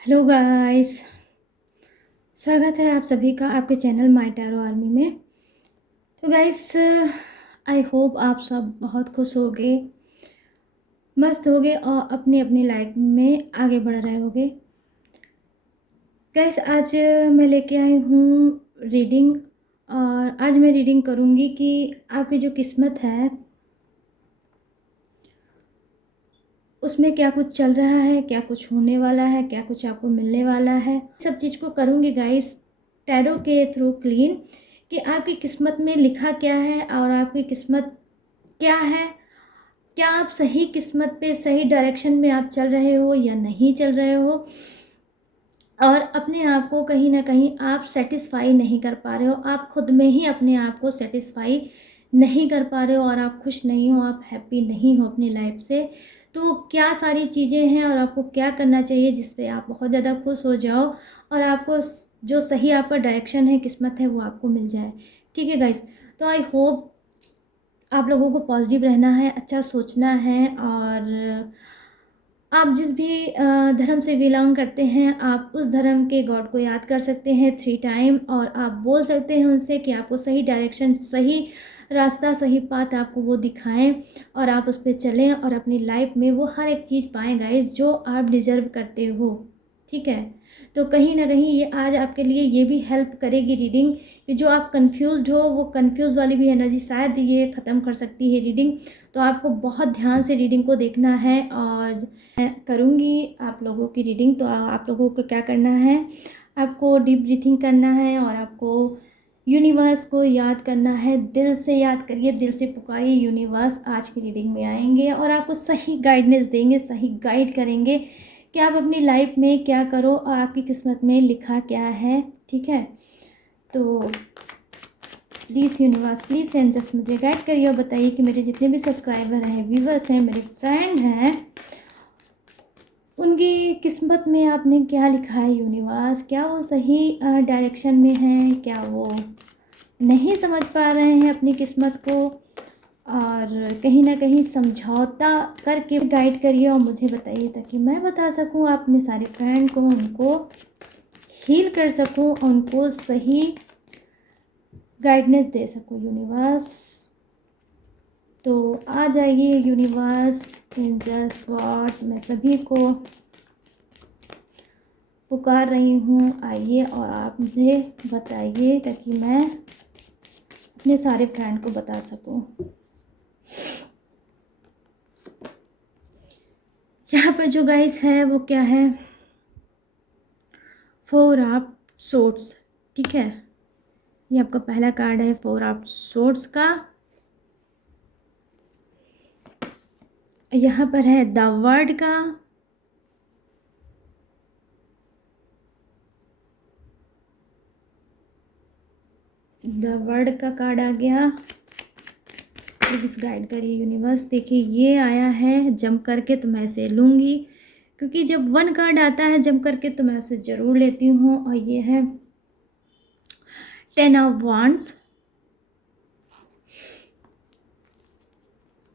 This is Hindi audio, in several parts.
Hello guys. स्वागत है आप सभी का आपके चैनल माय टैरो आर्मी में। तो गाइस, आई होप आप सब बहुत खुश होगे, मस्त होगे और अपनी अपनी लाइफ में आगे बढ़ रहे होगे। गाइस, आज मैं लेके आई हूँ रीडिंग, और आज मैं रीडिंग करूँगी कि आपकी जो किस्मत है उसमें क्या कुछ चल रहा है, क्या कुछ होने वाला है, क्या कुछ आपको मिलने वाला है। सब चीज़ को करूँगी गाइस टैरो के थ्रू क्लीन, कि आपकी किस्मत में लिखा क्या है और आपकी किस्मत क्या है। क्या आप सही किस्मत पे, सही डायरेक्शन में आप चल रहे हो या नहीं चल रहे हो, और अपने आप को कहीं ना कहीं आप सेटिस्फाई नहीं कर पा रहे हो। आप खुद में ही अपने आप को सेटिस्फाई नहीं कर पा रहे हो और आप खुश नहीं हो, आप हैप्पी नहीं हो अपनी लाइफ से। तो क्या सारी चीज़ें हैं और आपको क्या करना चाहिए जिस पे आप बहुत ज़्यादा खुश हो जाओ और आपको जो सही आपका डायरेक्शन है, किस्मत है, वो आपको मिल जाए। ठीक है गाइस, तो आई होप आप लोगों को पॉजिटिव रहना है, अच्छा सोचना है, और आप जिस भी धर्म से बिलोंग करते हैं आप उस धर्म के गॉड को याद कर सकते हैं 3 टाइम, और आप बोल सकते हैं उनसे कि आपको सही डायरेक्शन, सही रास्ता, सही पाथ आपको वो दिखाएं और आप उस पर चलें और अपनी लाइफ में वो हर एक चीज़ पाएं गाइस जो आप डिज़र्व करते हो। ठीक है, तो कहीं ना कहीं ये आज आपके लिए ये भी हेल्प करेगी रीडिंग, कि जो आप कंफ्यूज्ड हो वो कंफ्यूज वाली भी एनर्जी शायद ये ख़त्म कर सकती है रीडिंग। तो आपको बहुत ध्यान से रीडिंग को देखना है, और मैं करूँगी आप लोगों की रीडिंग। तो आप लोगों को क्या करना है, आपको डीप ब्रीथिंग करना है और आपको यूनिवर्स को याद करना है। दिल से याद करिए, दिल से पुकारिए, यूनिवर्स आज की रीडिंग में आएंगे और आपको सही गाइडेंस देंगे, सही गाइड करेंगे कि आप अपनी लाइफ में क्या करो और आपकी किस्मत में लिखा क्या है। ठीक है, तो प्लीज़ यूनिवर्स, प्लीज़ एंजल्स मुझे गाइड करिए और बताइए कि मेरे जितने भी सब्सक्राइबर हैं, व्यूवर्स हैं, मेरे फ्रेंड हैं, उनकी किस्मत में आपने क्या लिखा है यूनिवर्स। क्या वो सही डायरेक्शन में हैं, क्या वो नहीं समझ पा रहे हैं अपनी किस्मत को, और कहीं ना कहीं समझौता करके गाइड करिए और मुझे बताइए ताकि मैं बता सकूं अपने सारे फ्रेंड को, उनको हील कर सकूं और उनको सही गाइडेंस दे सकूं यूनिवर्स। तो आ जाइए यूनिवर्स, एंजल्स, गॉड, मैं सभी को पुकार रही हूँ, आइए और आप मुझे बताइए ताकि मैं अपने सारे फ्रेंड को बता सकूँ। यहाँ पर जो गाइस है वो क्या है, 4 ऑफ सोर्ड्स। ठीक है, ये आपका पहला कार्ड है 4 ऑफ सोर्ड्स का। यहाँ पर है द वर्ड का, द वर्ड का कार्ड आ गया। प्लीज़ गाइड करिए यूनिवर्स। देखिए ये आया है जंप करके, तो मैं इसे लूँगी क्योंकि जब 1 कार्ड आता है जंप करके तो मैं उसे ज़रूर लेती हूँ। और ये है 10 ऑफ वांड्स,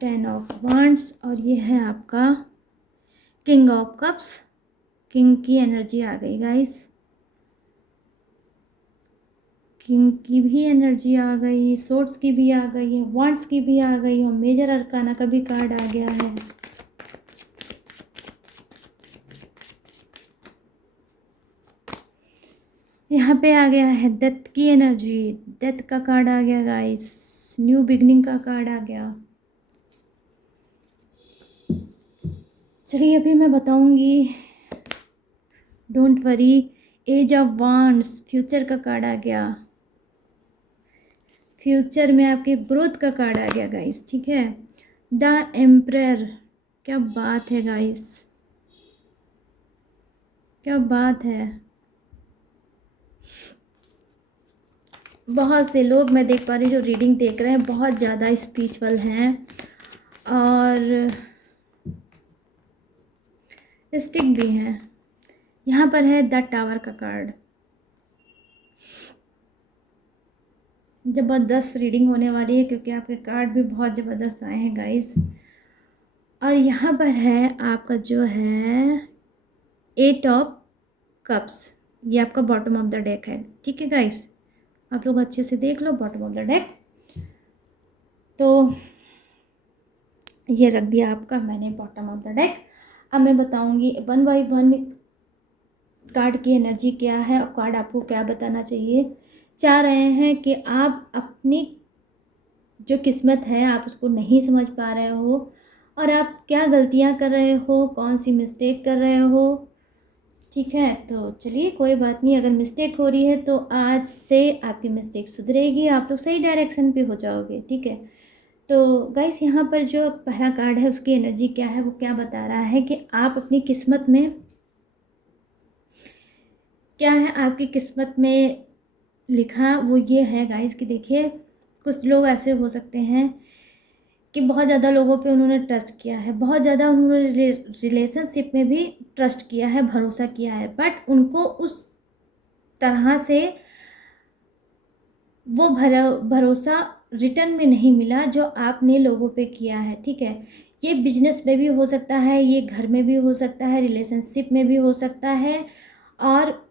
10 ऑफ वांड्स, और ये है आपका किंग ऑफ कप्स। किंग की एनर्जी आ गई गाइस, किंग की भी एनर्जी आ गई, सोर्ड्स की भी आ गई है, वांड्स की भी आ गई, और मेजर अरकाना का भी कार्ड आ गया है। यहाँ पे आ गया है डेथ की एनर्जी, डेथ का कार्ड आ गया गाइस, न्यू बिगनिंग का कार्ड आ गया। चलिए अभी मैं बताऊंगी, don't worry, ace of wands, future का कार्ड आ गया। फ्यूचर में आपके ग्रोथ का कार्ड आ गया गाइस। ठीक है, द एम्परर, क्या बात है गाइस, क्या बात है। बहुत से लोग मैं देख पा रही हूँ जो रीडिंग देख रहे हैं बहुत ज़्यादा स्पिरिचुअल हैं और स्टिक भी हैं। यहाँ पर है द टावर का कार्ड। ज़बरदस्त रीडिंग होने वाली है क्योंकि आपके कार्ड भी बहुत ज़बरदस्त आए हैं गाइस। और यहाँ पर है आपका जो है 8 ऑफ कप्स, ये आपका बॉटम ऑफ द डेक है। ठीक है गाइस, आप लोग अच्छे से देख लो बॉटम ऑफ द डेक। तो ये रख दिया आपका मैंने बॉटम ऑफ द डेक। अब मैं बताऊंगी 1 बाय 1 कार्ड की एनर्जी क्या है और कार्ड आपको क्या बताना चाहिए। चाह रहे हैं कि आप अपनी जो किस्मत है आप उसको नहीं समझ पा रहे हो और आप क्या गलतियां कर रहे हो, कौन सी मिस्टेक कर रहे हो। ठीक है, तो चलिए कोई बात नहीं, अगर मिस्टेक हो रही है तो आज से आपकी मिस्टेक सुधरेगी, आप लोग सही डायरेक्शन पे हो जाओगे। ठीक है, तो गाइस यहाँ पर जो पहला कार्ड है उसकी एनर्जी क्या है, वो क्या बता रहा है कि आप अपनी किस्मत में क्या है, आपकी किस्मत में लिखा वो ये है गाइस कि देखिए कुछ लोग ऐसे हो सकते हैं कि बहुत ज़्यादा लोगों पे उन्होंने ट्रस्ट किया है, बहुत ज़्यादा उन्होंने रिलेशनशिप में भी ट्रस्ट किया है, भरोसा किया है, बट उनको उस तरह से वो भरोसा रिटर्न में नहीं मिला जो आपने लोगों पे किया है। ठीक है, ये बिजनेस में भी हो सकता है, ये घर में भी हो सकता है, रिलेशनशिप में भी हो सकता है, और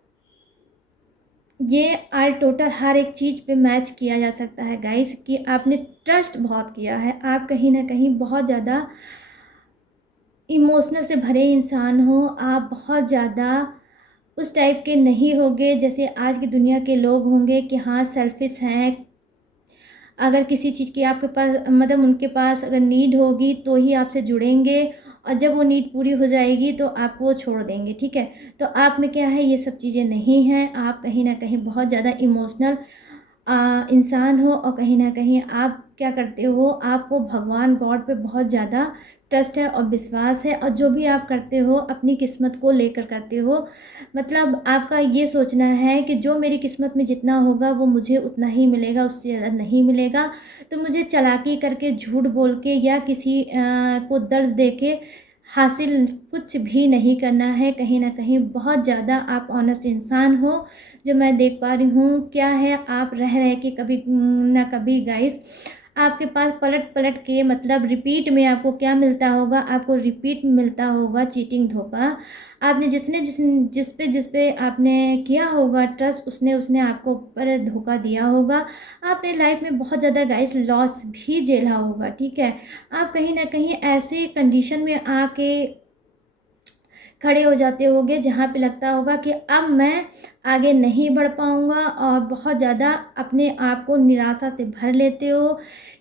ये आल टोटल हर एक चीज़ पे मैच किया जा सकता है गाइस कि आपने ट्रस्ट बहुत किया है, आप कहीं ना कहीं बहुत ज़्यादा इमोशनल से भरे इंसान हो, आप बहुत ज़्यादा उस टाइप के नहीं होंगे जैसे आज की दुनिया के लोग होंगे कि हाँ सेल्फिश हैं, अगर किसी चीज़ की आपके पास मतलब उनके पास अगर नीड होगी तो ही आपसे जुड़ेंगे और जब वो नीड पूरी हो जाएगी तो आपको वो छोड़ देंगे। ठीक है, तो आप में क्या है, ये सब चीज़ें नहीं हैं, आप कहीं ना कहीं बहुत ज़्यादा इमोशनल इंसान हो और कहीं ना कहीं आप क्या करते हो, आपको भगवान गॉड पे बहुत ज़्यादा ट्रस्ट है और विश्वास है, और जो भी आप करते हो अपनी किस्मत को लेकर करते हो। मतलब आपका ये सोचना है कि जो मेरी किस्मत में जितना होगा वो मुझे उतना ही मिलेगा, उससे ज़्यादा नहीं मिलेगा। तो मुझे चालाकी करके, झूठ बोल के या किसी को दर्द दे के हासिल कुछ भी नहीं करना है। कहीं ना कहीं बहुत ज़्यादा आप ऑनेस्ट इंसान हो, जो मैं देख पा रही हूँ। क्या है, आप रह रहे कि कभी ना कभी गाइस आपके पास पलट पलट के मतलब रिपीट में आपको क्या मिलता होगा, आपको रिपीट मिलता होगा चीटिंग, धोखा। आपने जिस पे आपने किया होगा ट्रस्ट, उसने उसने आपको पर धोखा दिया होगा। आपने लाइफ में बहुत ज़्यादा गाइस लॉस भी झेला होगा। ठीक है, आप कहीं ना कहीं ऐसे कंडीशन में आके खड़े हो जाते होगे जहाँ पे लगता होगा कि अब मैं आगे नहीं बढ़ पाऊँगा, और बहुत ज़्यादा अपने आप को निराशा से भर लेते हो।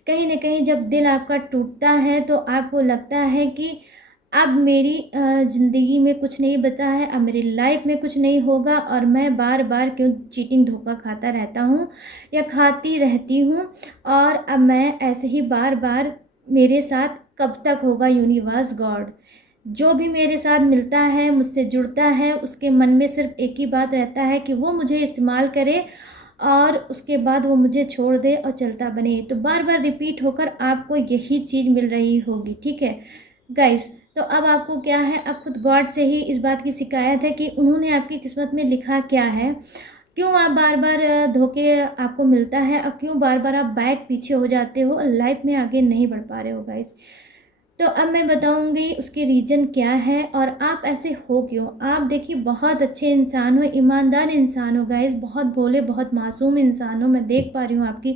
कहीं न कहीं जब दिल आपका टूटता है तो आपको लगता है कि अब मेरी ज़िंदगी में कुछ नहीं बचा है, अब मेरी लाइफ में कुछ नहीं होगा, और मैं बार बार क्यों चीटिंग धोखा खाता रहता हूँ या खाती रहती हूँ, और अब मैं ऐसे ही बार बार मेरे साथ कब तक होगा यूनिवर्स गॉड। जो भी मेरे साथ मिलता है, मुझसे जुड़ता है, उसके मन में सिर्फ एक ही बात रहता है कि वो मुझे इस्तेमाल करे और उसके बाद वो मुझे छोड़ दे और चलता बने। तो बार बार रिपीट होकर आपको यही चीज़ मिल रही होगी। ठीक है गाइस, तो अब आपको क्या है, अब खुद गॉड से ही इस बात की शिकायत है कि उन्होंने आपकी किस्मत में लिखा क्या है, क्यों आप बार बार धोखे आपको मिलता है, और क्यों बार बार आप बैक पीछे हो जाते हो और लाइफ में आगे नहीं बढ़ पा रहे हो गाइस। तो अब मैं बताऊंगी उसके रीज़न क्या है और आप ऐसे हो क्यों। आप देखिए बहुत अच्छे इंसान हो, ईमानदार इंसान हो गाइस, बहुत भोले, बहुत मासूम इंसान हो। मैं देख पा रही हूँ आपकी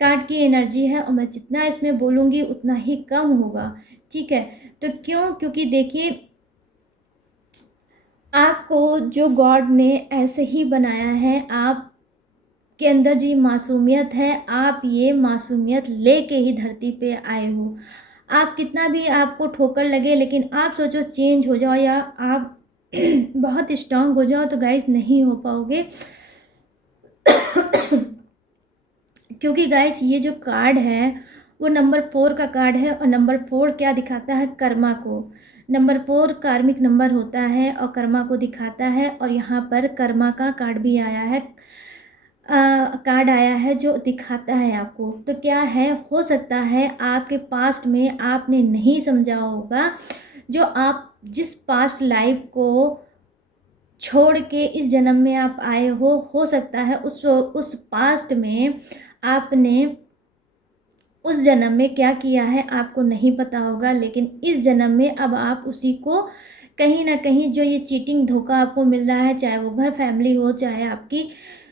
कार्ड की एनर्जी है, और मैं जितना इसमें बोलूँगी उतना ही कम होगा। ठीक है, तो क्यों, क्योंकि देखिए आपको जो गॉड ने ऐसे ही बनाया है, आप के अंदर जो ये मासूमियत है, आप ये मासूमियत लेके ही धरती पे आए हो। आप कितना भी आपको ठोकर लगे, लेकिन आप सोचो चेंज हो जाओ या आप बहुत स्ट्रांग हो जाओ, तो गाइस नहीं हो पाओगे। क्योंकि गाइस ये जो कार्ड है वो नंबर 4 का कार्ड है, और नंबर 4 क्या दिखाता है, कर्मा को। नंबर 4 कार्मिक नंबर होता है और कर्मा को दिखाता है, और यहाँ पर कर्मा का कार्ड भी आया है, कार्ड आया है जो दिखाता है आपको। तो क्या है, हो सकता है आपके पास्ट में आपने नहीं समझा होगा, जो आप जिस पास्ट लाइफ को छोड़ के इस जन्म में आप आए हो सकता है उस पास्ट में आपने उस जन्म में क्या किया है आपको नहीं पता होगा, लेकिन इस जन्म में अब आप उसी को कहीं ना कहीं जो ये चीटिंग धोखा आपको मिल रहा है, चाहे वो घर फैमिली हो, चाहे आपकी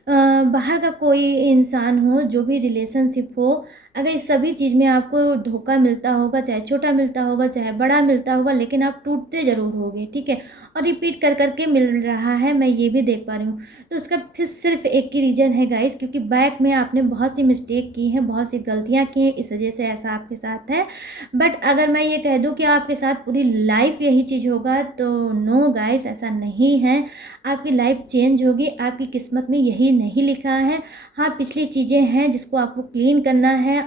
बाहर का कोई इंसान हो, जो भी रिलेशनशिप हो, अगर इस सभी चीज़ में आपको धोखा मिलता होगा, चाहे छोटा मिलता होगा चाहे बड़ा मिलता होगा, लेकिन आप टूटते ज़रूर होगे, ठीक है। और रिपीट कर कर के मिल रहा है, मैं ये भी देख पा रही हूँ। तो उसका फिर सिर्फ एक ही रीज़न है गाइस, क्योंकि बैक में आपने बहुत सी मिस्टेक की हैं, बहुत सी गलतियाँ की हैं, इस वजह से ऐसा आपके साथ है। बट अगर मैं ये कह दूँ कि आपके साथ पूरी लाइफ यही चीज़ होगा, तो नो गाइस, ऐसा नहीं है। आपकी लाइफ चेंज होगी, आपकी किस्मत में यही नहीं लिखा है। हाँ, पिछली चीज़ें हैं जिसको आपको क्लीन करना है,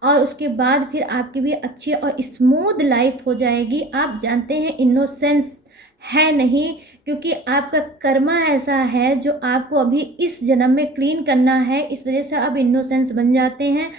और उसके बाद फिर आपकी भी अच्छी और स्मूथ लाइफ हो जाएगी। आप जानते हैं इनोसेंस है नहीं, क्योंकि आपका कर्मा ऐसा है जो आपको अभी इस जन्म में क्लीन करना है, इस वजह से अब इनोसेंस बन जाते हैं।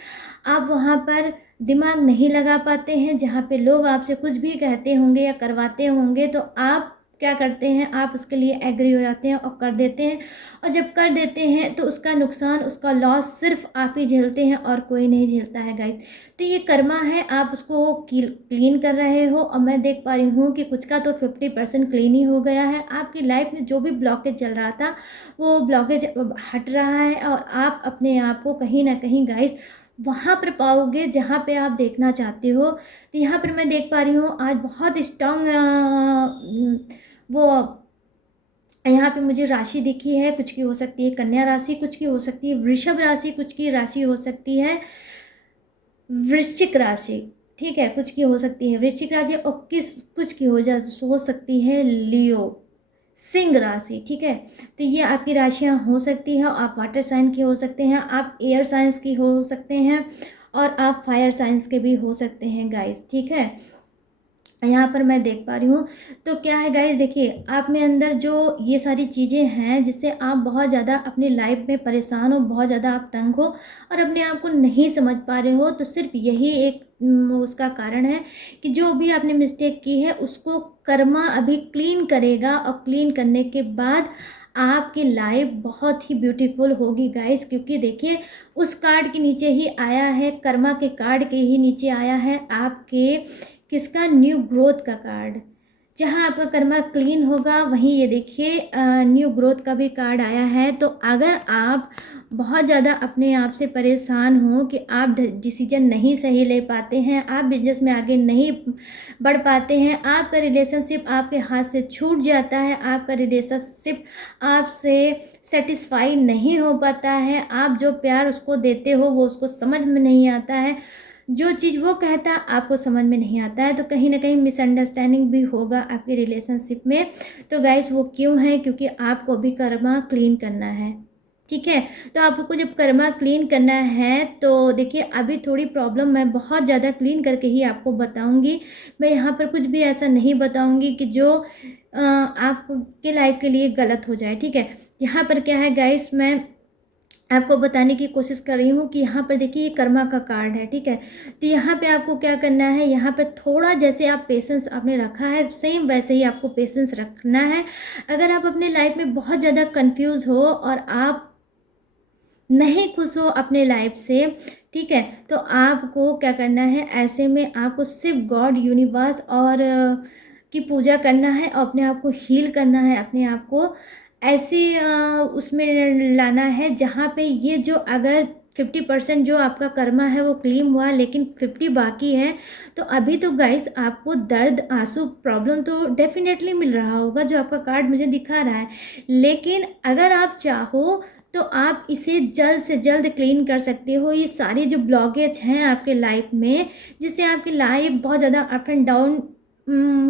आप वहाँ पर दिमाग नहीं लगा पाते हैं, जहाँ पे लोग आपसे कुछ भी कहते होंगे या करवाते होंगे, तो आप क्या करते हैं, आप उसके लिए एग्री हो जाते हैं और कर देते हैं। और जब कर देते हैं तो उसका नुकसान, उसका लॉस सिर्फ आप ही झेलते हैं और कोई नहीं झेलता है गाइस। तो ये कर्मा है, आप उसको क्लीन कर रहे हो, और मैं देख पा रही हूँ कि कुछ का तो 50% क्लीन ही हो गया है। आपकी लाइफ में जो भी ब्लॉकेज चल रहा था वो ब्लॉकेज हट रहा है, और आप अपने आप को कहीं ना कहीं गाइस वहाँ पर पाओगे जहाँ पे आप देखना चाहते हो। तो यहाँ पर मैं देख पा रही हूँ आज बहुत स्ट्रॉन्ग वो यहाँ पे मुझे राशि दिखी है। कुछ की हो सकती है कन्या राशि, कुछ की हो सकती है वृषभ राशि, कुछ की राशि हो सकती है वृश्चिक राशि, ठीक है। कुछ की हो सकती है वृश्चिक राशि, और कुछ की हो सकती है लियो, सिंह राशि, ठीक है। तो ये आपकी राशियाँ हो सकती हैं। आप वाटर साइन की हो सकते हैं, आप एयर साइंस की हो सकते हैं, और आप फायर साइंस के भी हो सकते हैं गाइस, ठीक है। यहाँ पर मैं देख पा रही हूँ। तो क्या है गाइस, देखिए आप में अंदर जो ये सारी चीज़ें हैं जिससे आप बहुत ज़्यादा अपनी लाइफ में परेशान हो, बहुत ज़्यादा आप तंग हो और अपने आप को नहीं समझ पा रहे हो, तो सिर्फ यही एक उसका कारण है कि जो भी आपने मिस्टेक की है उसको कर्मा अभी क्लीन करेगा, और क्लीन करने के बाद आपकी लाइफ बहुत ही ब्यूटीफुल होगी गाइस। क्योंकि देखिए उस कार्ड के नीचे ही आया है, कर्मा के कार्ड के ही नीचे आया है आपके किसका, न्यू ग्रोथ का कार्ड। जहाँ आपका कर्मा क्लीन होगा वहीं ये देखिए न्यू ग्रोथ का भी कार्ड आया है। तो अगर आप बहुत ज़्यादा अपने आप से परेशान हो कि आप डिसीजन नहीं सही ले पाते हैं, आप बिजनेस में आगे नहीं बढ़ पाते हैं, आपका रिलेशनशिप आपके हाथ से छूट जाता है, आपका रिलेशनशिप आपसे सेटिस्फाई नहीं हो पाता है, आप जो प्यार उसको देते हो वो उसको समझ में नहीं आता है, जो चीज़ वो कहता है आपको समझ में नहीं आता है, तो कहीं ना कहीं मिसअंडरस्टैंडिंग भी होगा आपके रिलेशनशिप में। तो गाइस वो क्यों है, क्योंकि आपको अभी कर्मा क्लीन करना है, ठीक है। तो आपको जब कर्मा क्लीन करना है तो देखिए अभी थोड़ी प्रॉब्लम मैं बहुत ज़्यादा क्लीन करके ही आपको बताऊंगी। मैं यहाँ पर कुछ भी ऐसा नहीं बताऊंगी कि जो आपके लाइफ के लिए गलत हो जाए, ठीक है। यहाँ पर क्या है गाइस, मैं आपको बताने की कोशिश कर रही हूँ कि यहाँ पर देखिए ये कर्मा का कार्ड है, ठीक है। तो यहाँ पे आपको क्या करना है, यहाँ पर थोड़ा जैसे आप पेशेंस आपने रखा है सेम वैसे ही आपको पेशेंस रखना है। अगर आप अपने लाइफ में बहुत ज़्यादा कंफ्यूज हो और आप नहीं खुश हो अपने लाइफ से, ठीक है, तो आपको क्या करना है, ऐसे में आपको सिर्फ गॉड यूनिवर्स और की पूजा करना है, और अपने आप को हील करना है, अपने आप को ऐसे उसमें लाना है जहाँ पे ये जो अगर 50% जो आपका कर्मा है वो क्लीन हुआ, लेकिन 50 बाकी है, तो अभी तो गाइस आपको दर्द आंसू प्रॉब्लम तो डेफिनेटली मिल रहा होगा जो आपका कार्ड मुझे दिखा रहा है। लेकिन अगर आप चाहो तो आप इसे जल्द से जल्द क्लीन कर सकते हो, ये सारी जो ब्लॉकेज हैं आपके लाइफ में जिससे आपकी लाइफ बहुत ज़्यादा अप एंड डाउन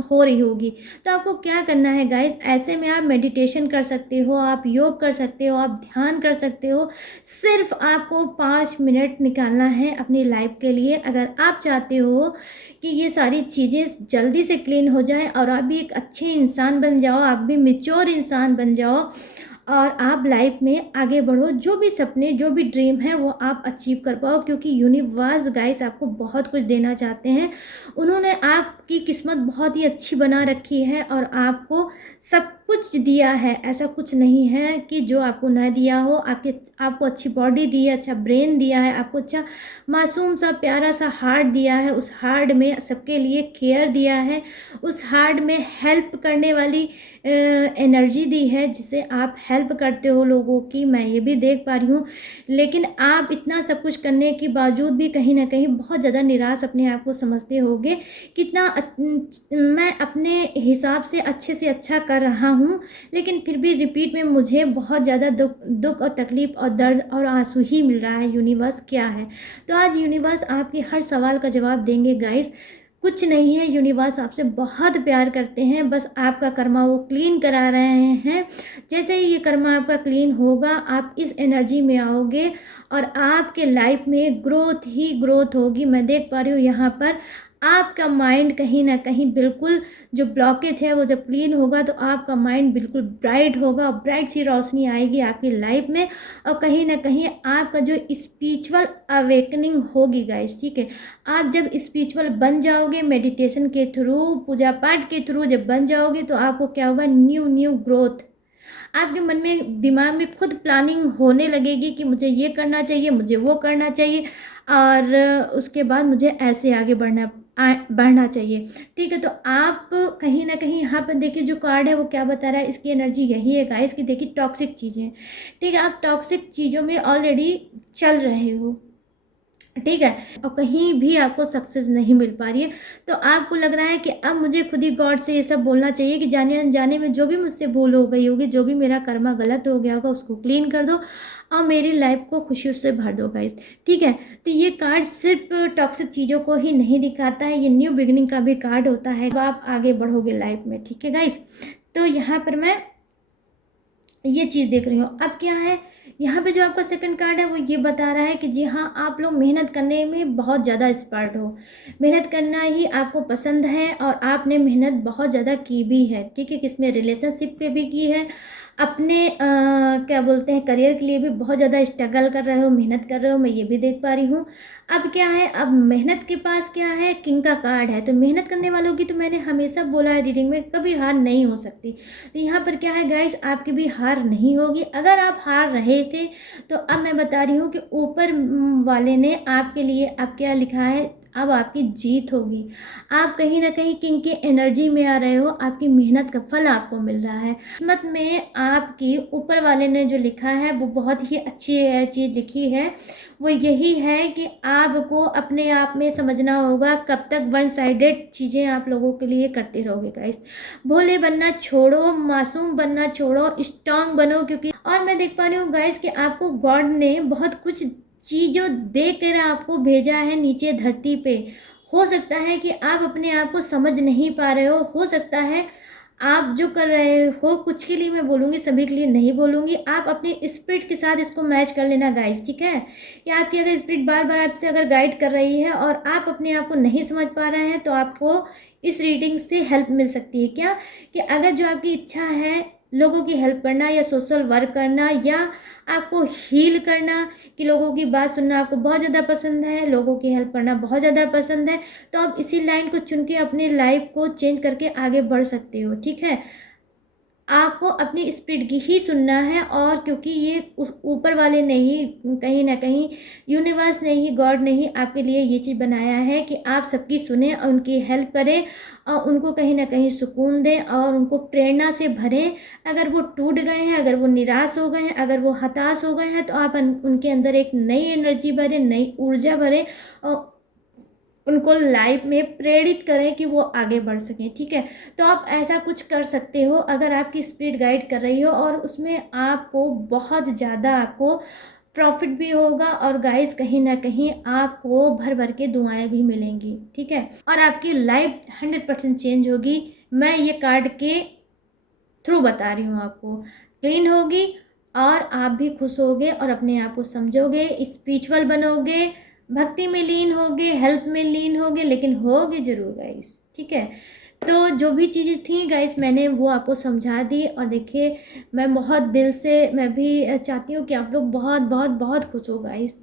हो रही होगी। तो आपको क्या करना है गाइस, ऐसे में आप मेडिटेशन कर सकते हो, आप योग कर सकते हो, आप ध्यान कर सकते हो। सिर्फ आपको 5 मिनट निकालना है अपनी लाइफ के लिए। अगर आप चाहते हो कि ये सारी चीज़ें जल्दी से क्लीन हो जाए और आप भी एक अच्छे इंसान बन जाओ, आप भी मैच्योर इंसान बन जाओ और आप लाइफ में आगे बढ़ो, जो भी सपने जो भी ड्रीम है वो आप अचीव कर पाओ, क्योंकि यूनिवर्स गाइस आपको बहुत कुछ देना चाहते हैं। उन्होंने आपकी किस्मत बहुत ही अच्छी बना रखी है और आपको सब कुछ दिया है, ऐसा कुछ नहीं है कि जो आपको ना दिया हो। आपको अच्छी बॉडी दी है, अच्छा ब्रेन दिया है, आपको अच्छा मासूम सा प्यारा सा हार्ट दिया है, उस हार्ट में सबके लिए केयर दिया है, उस हार्ट में हेल्प करने वाली एनर्जी दी है, जिसे आप हेल्प करते हो लोगों की, मैं ये भी देख पा रही हूँ। लेकिन आप इतना सब कुछ करने के बावजूद भी कहीं ना कहीं बहुत ज़्यादा निराश अपने आप को समझते होगे। कितना मैं अपने हिसाब से अच्छा कर रहा हूँ, लेकिन फिर भी रिपीट में मुझे बहुत ज़्यादा दुख और तकलीफ़ और दर्द और आंसू ही मिल रहा है। यूनिवर्स क्या है? तो आज यूनिवर्स आपके हर सवाल का जवाब देंगे गाइस। कुछ नहीं है, यूनिवर्स आपसे बहुत प्यार करते हैं, बस आपका कर्मा वो क्लीन करा रहे हैं। जैसे ही ये कर्मा आपका क्लीन होगा, आप इस एनर्जी में आओगे और आपके लाइफ में ग्रोथ ही ग्रोथ होगी। मैं देख पा रही हूँ यहाँ पर आपका माइंड कहीं ना कहीं बिल्कुल, जो ब्लॉकेज है वो जब क्लीन होगा तो आपका माइंड बिल्कुल ब्राइट होगा, ब्राइट सी रोशनी आएगी आपकी लाइफ में। और कहीं ना कहीं आपका जो स्पिरिचुअल अवेकनिंग होगी गाइस, ठीक है। आप जब स्पिरिचुअल बन जाओगे, मेडिटेशन के थ्रू, पूजा पाठ के थ्रू जब बन जाओगे, तो आपको क्या होगा, न्यू न्यू ग्रोथ। आपके मन में, दिमाग में खुद प्लानिंग होने लगेगी कि मुझे ये करना चाहिए, मुझे वो करना चाहिए, और उसके बाद मुझे ऐसे आगे बढ़ना चाहिए, ठीक है। तो आप कहीं ना कहीं यहाँ पर देखिए, जो कार्ड है वो क्या बता रहा है, इसकी एनर्जी यही है गाइस कि देखिए टॉक्सिक चीज़ें, ठीक है। आप टॉक्सिक चीज़ों में ऑलरेडी चल रहे हो, ठीक है, और कहीं भी आपको सक्सेस नहीं मिल पा रही है। तो आपको लग रहा है कि अब मुझे खुद ही गॉड से ये सब बोलना चाहिए कि जाने अनजाने में जो भी मुझसे भूल हो गई होगी, जो भी मेरा कर्मा गलत हो गया होगा, उसको क्लीन कर दो और मेरी लाइफ को खुशियों से भर दो गाइस, ठीक है। तो ये कार्ड सिर्फ टॉक्सिक चीज़ों को ही नहीं दिखाता है, ये न्यू बिगिनिंग का भी कार्ड होता है। अब आप आगे बढ़ोगे लाइफ में, ठीक है गाइस। तो यहाँ पर मैं ये चीज़ देख रही हूँ। अब क्या है, यहाँ पे जो आपका सेकंड कार्ड है वो ये बता रहा है कि जी हाँ, आप लोग मेहनत करने में बहुत ज़्यादा एक्सपर्ट हो, मेहनत करना ही आपको पसंद है और आपने मेहनत बहुत ज़्यादा की भी है, ठीक है। किसमें, रिलेशनशिप पे भी की है, अपने क्या बोलते हैं, करियर के लिए भी बहुत ज़्यादा स्ट्रगल कर रहे हो, मेहनत कर रहे हो, मैं ये भी देख पा रही हूँ। अब क्या है, अब मेहनत के पास क्या है, किंग का कार्ड है। तो मेहनत करने वालों की, तो मैंने हमेशा बोला है रीडिंग में, कभी हार नहीं हो सकती। तो यहाँ पर क्या है गाइस, आपकी भी हार नहीं होगी। अगर आप हार रहे थे, तो अब मैं बता रही हूँ कि ऊपर वाले ने आपके लिए अब क्या लिखा है, अब आपकी जीत होगी। आप कहीं ना कहीं किंग की एनर्जी में आ रहे हो, आपकी मेहनत का फल आपको मिल रहा है। किस्मत में आपकी ऊपर वाले ने जो लिखा है वो बहुत ही अच्छी चीज़ लिखी है। वो यही है कि आपको अपने आप में समझना होगा, कब तक वन साइडेड चीज़ें आप लोगों के लिए करते रहोगे गाइस। भोले बनना छोड़ो, मासूम बनना छोड़ो, स्ट्रांग बनो। क्योंकि और मैं देख पा रही हूँ गाइस कि आपको गॉड ने बहुत कुछ चीज़ों दे कर आपको भेजा है नीचे धरती पे। हो सकता है कि आप अपने आप को समझ नहीं पा रहे हो सकता है आप जो कर रहे हो, कुछ के लिए मैं बोलूँगी, सभी के लिए नहीं बोलूँगी, आप अपने स्पिरिट के साथ इसको मैच कर लेना गाइस, ठीक है। कि आपकी अगर स्पिरिट बार बार आपसे अगर गाइड कर रही है और आप अपने आप को नहीं समझ पा रहे हैं, तो आपको इस रीडिंग से हेल्प मिल सकती है। क्या कि अगर जो आपकी इच्छा है लोगों की हेल्प करना या सोशल वर्क करना या आपको हील करना, कि लोगों की बात सुनना आपको बहुत ज़्यादा पसंद है, लोगों की हेल्प करना बहुत ज़्यादा पसंद है, तो आप इसी लाइन को चुन के अपनी लाइफ को चेंज करके आगे बढ़ सकते हो, ठीक है। आपको अपनी स्पिरिट की ही सुनना है। और क्योंकि ये उस ऊपर वाले ने ही, कहीं ना कहीं यूनिवर्स ने ही, गॉड ने ही आपके लिए ये चीज़ बनाया है कि आप सबकी सुने और उनकी हेल्प करें और उनको कहीं ना कहीं सुकून दें और उनको प्रेरणा से भरें। अगर वो टूट गए हैं, अगर वो निराश हो गए हैं, अगर वो हताश हो गए हैं, तो आप उनके अंदर एक नई एनर्जी भरें, नई ऊर्जा भरें और उनको लाइफ में प्रेरित करें कि वो आगे बढ़ सकें, ठीक है। तो आप ऐसा कुछ कर सकते हो अगर आपकी स्पिरिट गाइड कर रही हो, और उसमें आपको बहुत ज़्यादा आपको प्रॉफिट भी होगा और गाइस कहीं ना कहीं आपको भर भर के दुआएं भी मिलेंगी, ठीक है। और आपकी लाइफ 100% चेंज होगी। मैं ये कार्ड के थ्रू बता रही हूँ आपको, क्लीन होगी और आप भी खुश होगे और अपने आप को समझोगे, स्पिरिचुअल बनोगे, भक्ति में लीन होगे, हेल्प में लीन होगे, लेकिन होगे जरूर गाइस, ठीक है। तो जो भी चीज़ें थी गाइस मैंने वो आपको समझा दी। और देखिए, मैं बहुत दिल से मैं भी चाहती हूँ कि आप लोग बहुत बहुत बहुत खुश हो गाइस।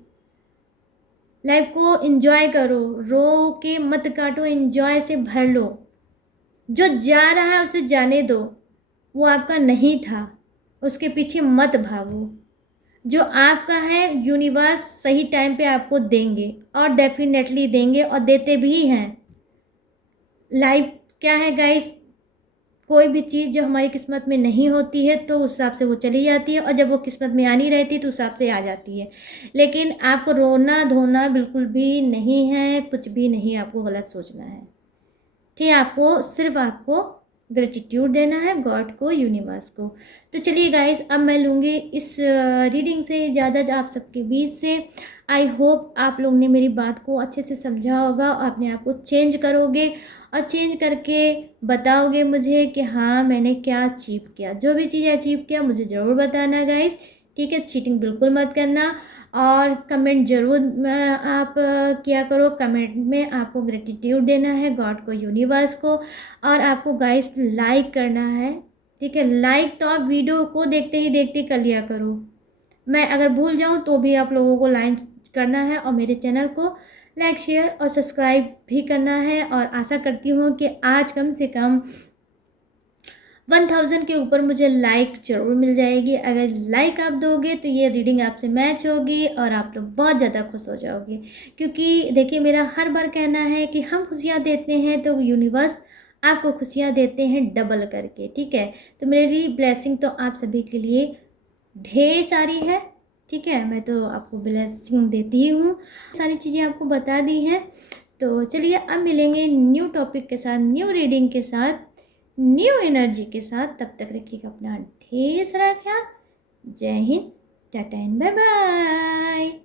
लाइफ को एंजॉय करो, रो के मत काटो, एंजॉय से भर लो। जो जा रहा है उसे जाने दो, वो आपका नहीं था, उसके पीछे मत भागो। जो आपका है यूनिवर्स सही टाइम पे आपको देंगे, और डेफिनेटली देंगे, और देते भी हैं। लाइफ क्या है गाइस, कोई भी चीज़ जो हमारी किस्मत में नहीं होती है तो उस हिसाब से वो चली जाती है, और जब वो किस्मत में आनी रहती है तो उस हिसाब से आ जाती है। लेकिन आपको रोना धोना बिल्कुल भी नहीं है, कुछ भी नहीं आपको गलत सोचना है। ठीक है, आपको सिर्फ आपको ग्रेटिट्यूड देना है गॉड को, यूनिवर्स को। तो चलिए गाइस, अब मैं लूँगी इस रीडिंग से इजाज़त आप सबके बीच से। आई होप आप लोग ने मेरी बात को अच्छे से समझा होगा और अपने आप को चेंज करोगे, और चेंज करके बताओगे मुझे कि हाँ मैंने क्या अचीव किया। जो भी चीज़ अचीव किया मुझे ज़रूर बताना गाइस, ठीक है। चीटिंग बिल्कुल मत करना, और कमेंट ज़रूर आप किया करो। कमेंट में आपको ग्रेटिट्यूड देना है गॉड को, यूनिवर्स को, और आपको गाइस लाइक करना है, ठीक है। लाइक तो आप वीडियो को देखते ही देखते कर लिया करो। मैं अगर भूल जाऊं तो भी आप लोगों को लाइक करना है, और मेरे चैनल को लाइक शेयर और सब्सक्राइब भी करना है। और आशा करती हूँ कि आज कम से कम 1000 के ऊपर मुझे लाइक ज़रूर मिल जाएगी। अगर लाइक आप दोगे तो ये रीडिंग आपसे मैच होगी और आप लोग बहुत ज़्यादा खुश हो जाओगे। क्योंकि देखिए, मेरा हर बार कहना है कि हम खुशियाँ देते हैं तो यूनिवर्स आपको खुशियाँ देते हैं डबल करके, ठीक है। तो मेरी ब्लेसिंग तो आप सभी के लिए ढेर सारी है, ठीक है। मैं तो आपको ब्लेसिंग देती ही हूँ, सारी चीज़ें आपको बता दी हैं। तो चलिए, अब मिलेंगे न्यू टॉपिक के साथ, न्यू रीडिंग के साथ, न्यू एनर्जी के साथ। तब तक रखिएगा अपना ढेर सारा ख्याल। जय हिंद, टाटा एंड बाय बाय।